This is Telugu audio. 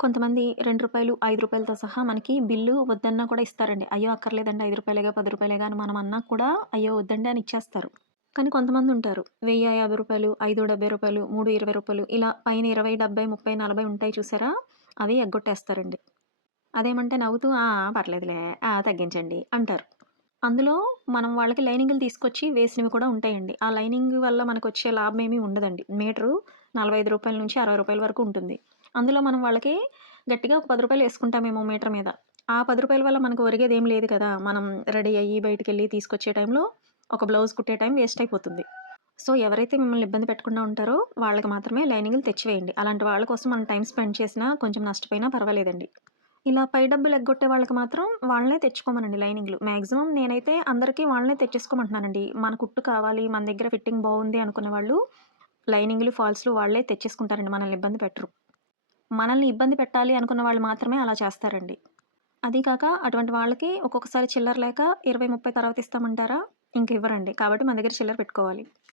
కొంతమంది రూ. 2, రూ. 5తో సహా మనకి బిల్లు వద్దన్నా కూడా ఇస్తారండి. అయ్యో! అక్కర్లేదండి రూ. 5 రూ. 10 అని మనం అన్నా కూడా అయ్యో! వద్దండి అని ఇచ్చేస్తారు. కానీ కొంతమందుంటారు. రూ. 1000, రూ. 5, రూ. 70, రూ. 3, రూ. 20 ఇలా పైన 20, 70, 30, 40 ఉంటాయి చూసారా? అవి ఎగ్గొట్టేస్తారండి. అదేమంటే నవ్వుతూ ఆ! ఆ! పర్లేదులే. ఆ! తగ్గించండి అంటారు. అందులో మనం వాళ్ళకి లైనింగులు తీసుకొచ్చి వేసినవి కూడా ఉంటాయండి. ఆ లైనింగ్ వల్ల మనకొచ్చే లాభమేమీ ఉండదండి. మీటరు రూ. 45 నుంచి రూ. 60 వరకు ఉంటుంది. అందులో మనం వాళ్ళకి గట్టిగా ఒక రూ. 10 యేసుకుంటామేమో మీటర్ మీద. ఆ రూ. 10 వల్ల మనకు ఒరిగేదేం లేదు కదా! మనం రెడీ అయ్యి బయటికెళ్ళి తీసుకొచ్చే టైంలో ఒక బ్లౌజ్ కుట్టే టైం వేస్ట్ అయిపోతుంది. సో, ఎవరైతే మిమ్మల్ని ఇబ్బంది పెట్టకుండా ఉంటారో వాళ్ళకి మాత్రమే లైనింగులు తెచ్చివేయండి. అలాంటి వాళ్ళ కోసం మనం టైమ్ స్పెండ్ చేసినా కొంచెం నష్టపోయినా పర్వాలేదండి. ఇలా పై డబ్బులు ఎగ్గొట్టే వాళ్ళకి మాత్రం వాళ్ళనే తెచ్చుకోమనండి లైనింగ్‌లు. మాక్సిమం నేనైతే అందరికి వాళ్ళనే తెచ్చేసుకోమంటున్నానండి. మన కుట్టు కావాలి, మన దగ్గర ఫిట్టింగ్ బావుంది అనుకున్న వాళ్ళు లైనింగ్‌లు, ఫాల్స్‌లు వాళ్ళే తెచ్చేసుకుంటారండి. మనల్ని ఇబ్బంది పెట్టరు. మనల్ని ఇబ్బంది పెట్టాలి అనుకున్న వాళ్ళు మాత్రమే అలా చేస్తారండి. అదీ కాక అటువంటి వాళ్ళకి ఒక్కొక్కసారి చిల్లర లేక 20, 30 తర్వాత ఇస్తామంటారా? ఇంక ఇవ్వరండి. కాబట్టి మన దగ్గర చిల్లర పెట్టుకోవాలి.